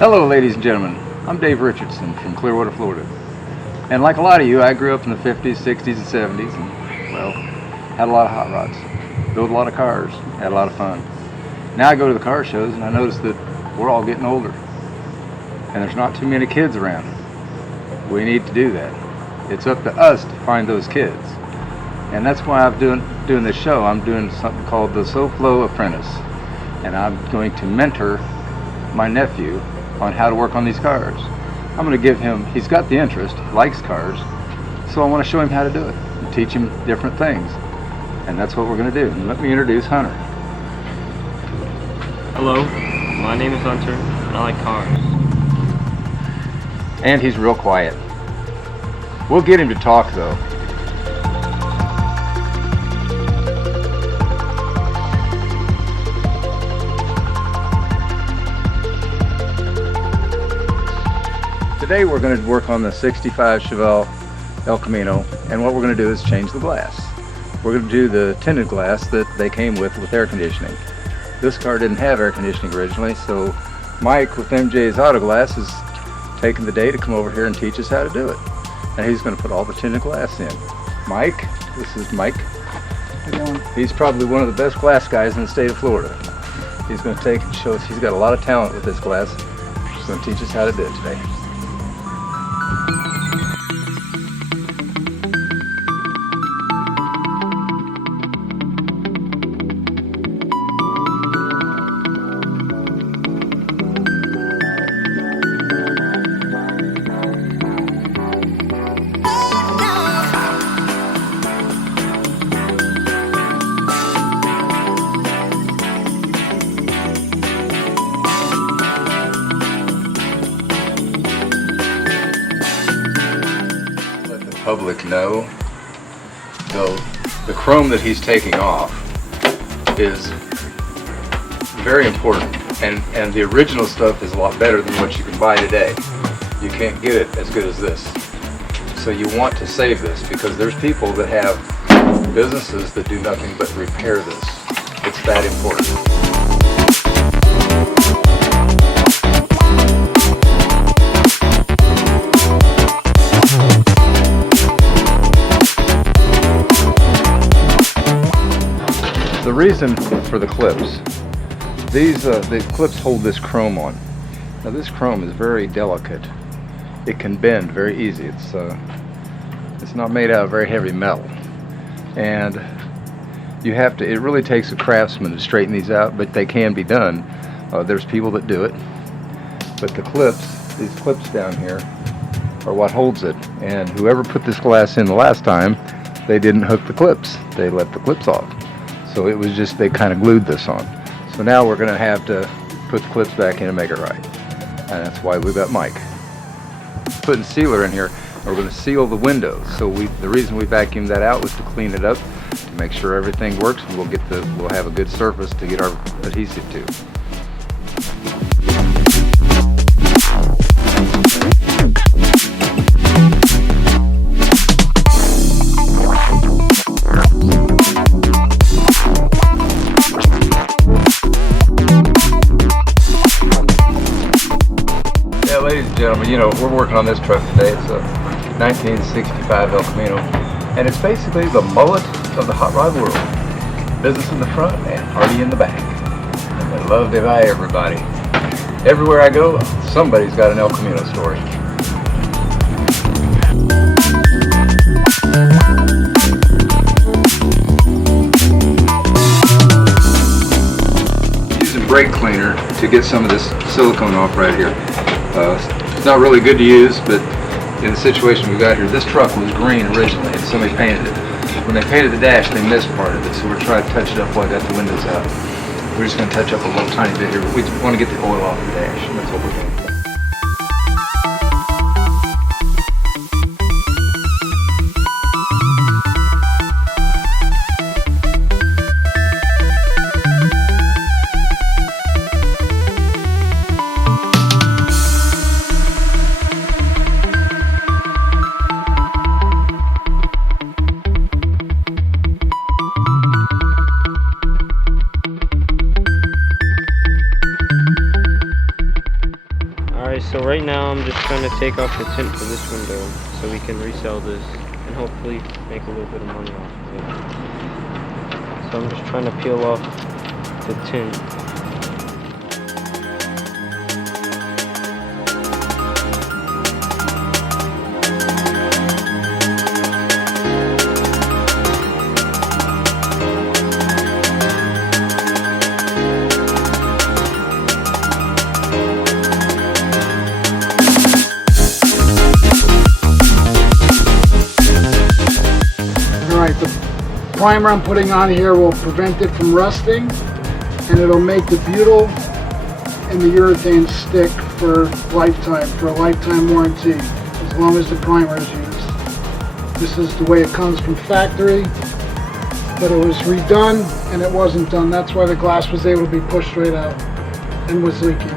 Hello ladies and gentlemen, I'm Dave Richardson from Clearwater, Florida. And like a lot of you, I grew up in the 50s, 60s, and 70s and, well, had a lot of hot rods, built a lot of cars, had a lot of fun. Now I go to the car shows and I notice that we're all getting older and there's not too many kids around. We need to do that. It's up to us to find those kids. And that's why I'm doing this show. I'm doing something called the SoFlo Apprentice. And I'm going to mentor my nephew on how to work on these cars. I'm going to give him, he's got the interest, likes cars, so I want to show him how to do it and teach him different things. And that's what we're going to do. And let me introduce Hunter. Hello, my name is Hunter and I like cars. And he's real quiet. We'll get him to talk though. Today we're going to work on the 65 Chevelle El Camino, and what we're going to do is change the glass. We're going to do the tinted glass that they came with air conditioning. This car didn't have air conditioning originally, so Mike with MJ's Auto Glass has taken the day to come over here and teach us how to do it. And he's going to put all the tinted glass in. Mike, this is Mike. He's probably one of the best glass guys in the state of Florida. He's going to take and show us, he's got a lot of talent with this glass. He's going to teach us how to do it today. Public know, though the chrome that he's taking off is very important, and the original stuff is a lot better than what you can buy today. You can't get it as good as this, so you want to save this because there's people that have businesses that do nothing but repair this. It's that important. The reason for the clips, the clips hold this chrome on. Now this chrome is very delicate. It can bend very easy. It's not made out of very heavy metal, and you have to. It really takes a craftsman to straighten these out, but they can be done. There's people that do it, but the clips, these clips down here, are what holds it. And whoever put this glass in the last time, they didn't hook the clips. They let the clips off. So it was just, they kind of glued this on. So now we're going to have to put the clips back in and make it right. And that's why we've got Mike. Putting sealer in here, we're going to seal the windows. So the reason we vacuumed that out was to clean it up, to make sure everything works. We'll have a good surface to get our adhesive to. Ladies and gentlemen, you know, we're working on this truck today. It's a 1965 El Camino, and it's basically the mullet of the hot rod world. Business in the front and party in the back. And I love to buy everybody. Everywhere I go, somebody's got an El Camino story. Using brake cleaner to get some of this silicone off right here. It's not really good to use, but in the situation we got here, this truck was green originally and somebody painted it. When they painted the dash, they missed part of it, so we're trying to touch it up while I got the windows out. We're just going to touch up a little tiny bit here, but we want to get the oil off the dash, and that's what we're doing. right now I'm just trying to take off the tint for this window so we can resell this and hopefully make a little bit of money off of it. So I'm just trying to peel off the tint. The primer I'm putting on here will prevent it from rusting, and it'll make the butyl and the urethane stick for a lifetime warranty, as long as the primer is used. This is the way it comes from factory, but it was redone and it wasn't done. That's why the glass was able to be pushed right out and was leaking.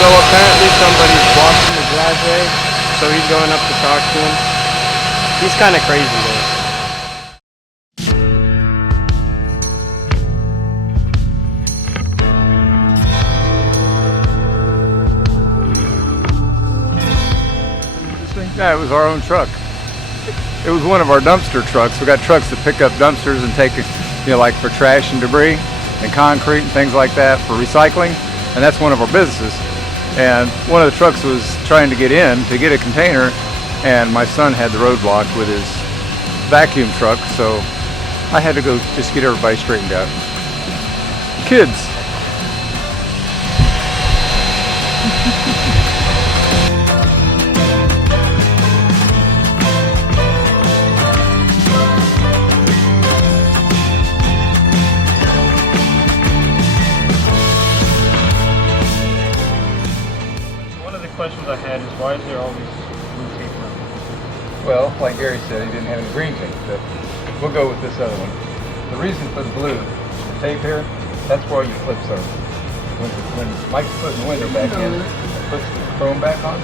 So apparently somebody's blocking the driveway, so he's going up to talk to him. He's kind of crazy though. Yeah, it was our own truck. It was one of our dumpster trucks. We got trucks that pick up dumpsters and take it, like for trash and debris and concrete and things like that for recycling. And that's one of our businesses. And one of the trucks was trying to get in to get a container, and my son had the road blocked with his vacuum truck, so I had to go just get everybody straightened out. Kids. Questions I had is why is there all this blue tape around? Well, like Gary said, he didn't have any green tape, but we'll go with this other one. The reason for the blue, the tape here, that's where all your clips are. When Mike's putting the window back in, and puts the chrome back on,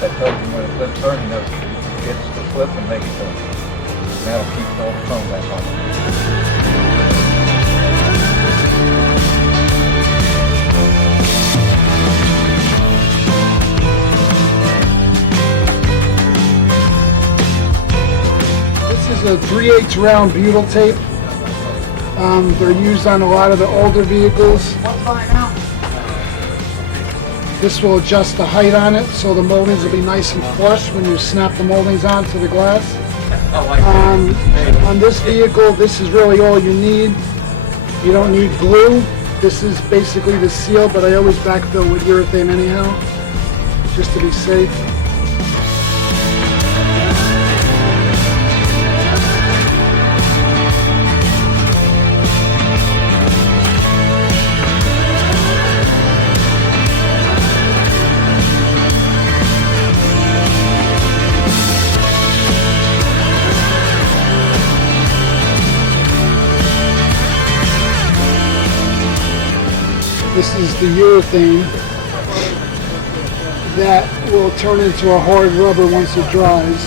that tells him where the clips are, and he knows to get the clip and make it so. And that'll keep all the chrome back on. This is a 3/8 round butyl tape. They're used on a lot of the older vehicles. This will adjust the height on it so the moldings will be nice and flush when you snap the moldings onto the glass. On this vehicle, this is really all you need. You don't need glue. This is basically the seal, but I always backfill with urethane anyhow, just to be safe. This is the urethane that will turn into a hard rubber once it dries.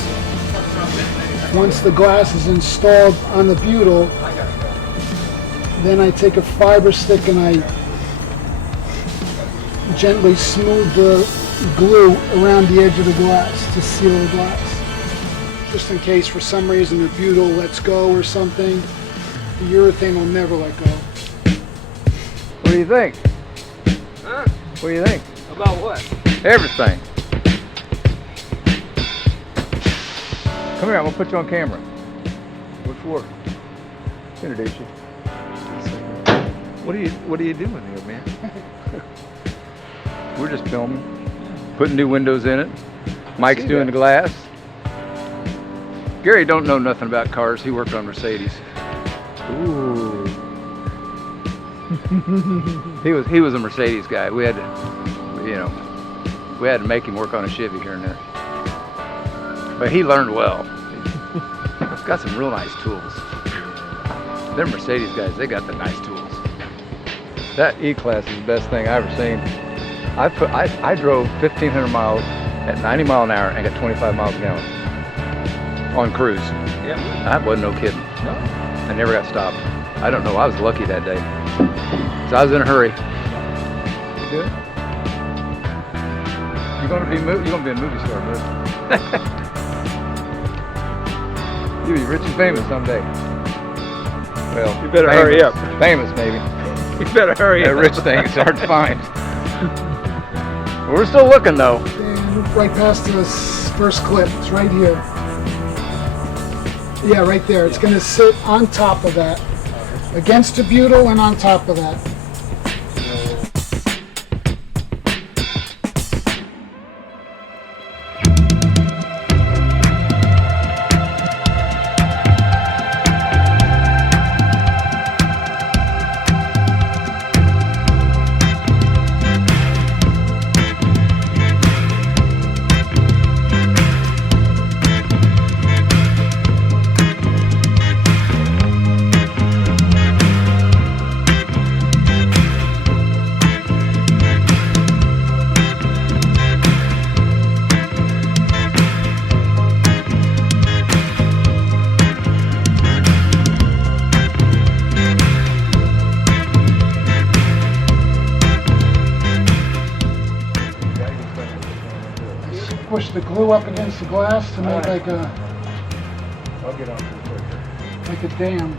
Once the glass is installed on the butyl, then I take a fiber stick and I gently smooth the glue around the edge of the glass to seal the glass. Just in case for some reason the butyl lets go or something, the urethane will never let go. What do you think? Huh? What do you think? About what? Everything. Come here, I'm gonna put you on camera. What's for? Introduce you. What are you doing here, man? We're just filming, putting new windows in it. Mike's doing the glass. Gary don't know nothing about cars. He worked on Mercedes. Ooh. He was a Mercedes guy. We had to, we had to make him work on a Chevy here and there. But he learned well. He's got some real nice tools. Them Mercedes guys, they got the nice tools. That E-Class is the best thing I've ever seen. I drove 1,500 miles at 90 miles an hour and got 25 miles a gallon on cruise. Yeah. That wasn't no kidding. No. I never got stopped. I don't know. I was lucky that day. So I was in a hurry. You good? You're gonna be a movie star, bud. You'll be rich and famous someday. Well, You better famous, hurry up. Famous, maybe. You better hurry That up. rich thing is hard to find. We're still looking though. And right past this first clip, it's right here. Yeah, right there. It's going to sit on top of that, against the butyl and on top of that. Push the glue up against the glass to make like a dam.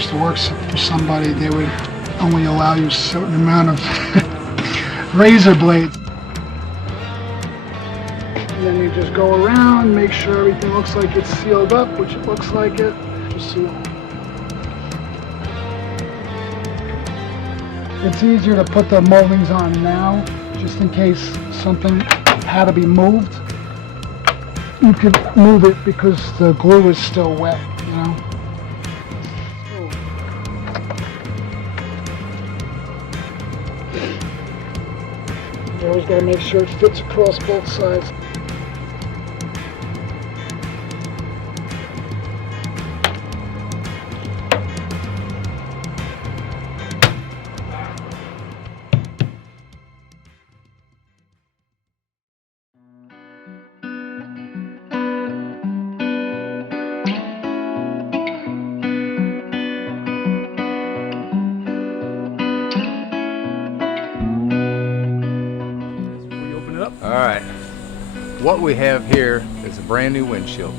To work for somebody, they would only allow you a certain amount of razor blades. And then you just go around, make sure everything looks like it's sealed up, which it looks like it. Just seal. It's easier to put the moldings on now, just in case something had to be moved. You could move it because the glue is still wet, you know. You always got to make sure it fits across both sides. Alright, what we have here is a brand new windshield,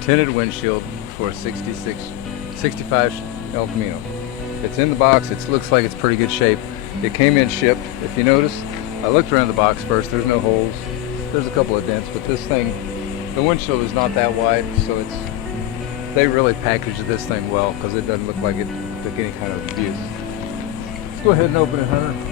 tinted windshield for a 65 El Camino. It's in the box, it looks like it's pretty good shape. It came in shipped. If you notice, I looked around the box first, there's no holes, there's a couple of dents, but this thing, the windshield is not that wide, so they really packaged this thing well because it doesn't look like it took any kind of abuse. Let's go ahead and open it, Hunter.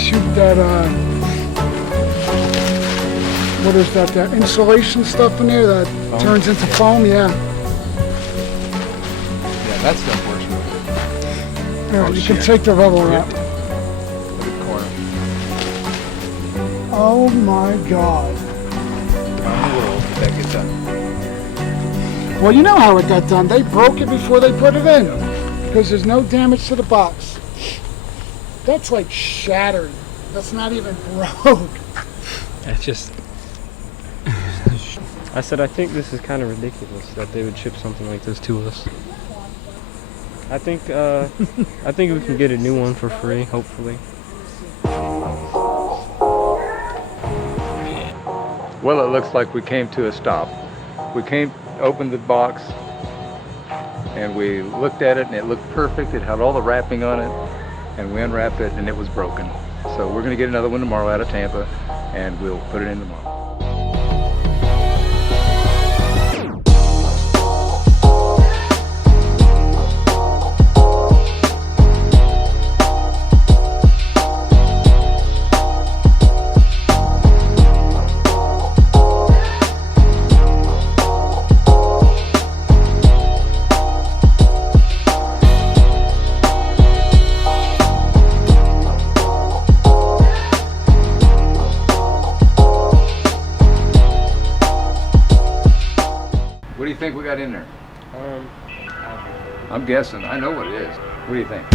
shoot that, what is that, that insulation stuff in there that Foam? turns into foam, yeah. Yeah, that stuff works real good. Yeah, Oh, you shit. can take the rubber out. Look at the corner. Oh my God. How in the world did that get done? Well, you know how it got done. They broke it before they put it in because there's no damage to the box. That's like shattered. That's not even broke. It's just. I said, I think this is kind of ridiculous that they would ship something like this to us. I think we can get a new one for free, hopefully. Well, it looks like we came to a stop. We opened the box, and we looked at it, and it looked perfect. It had all the wrapping on it, and we unwrapped it, and it was broken. So we're going to get another one tomorrow out of Tampa, and we'll put it in tomorrow. What do you think we got in there? I'm guessing. I know what it is. What do you think?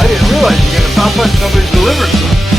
I didn't realize you were going to pop up somebody's delivered something.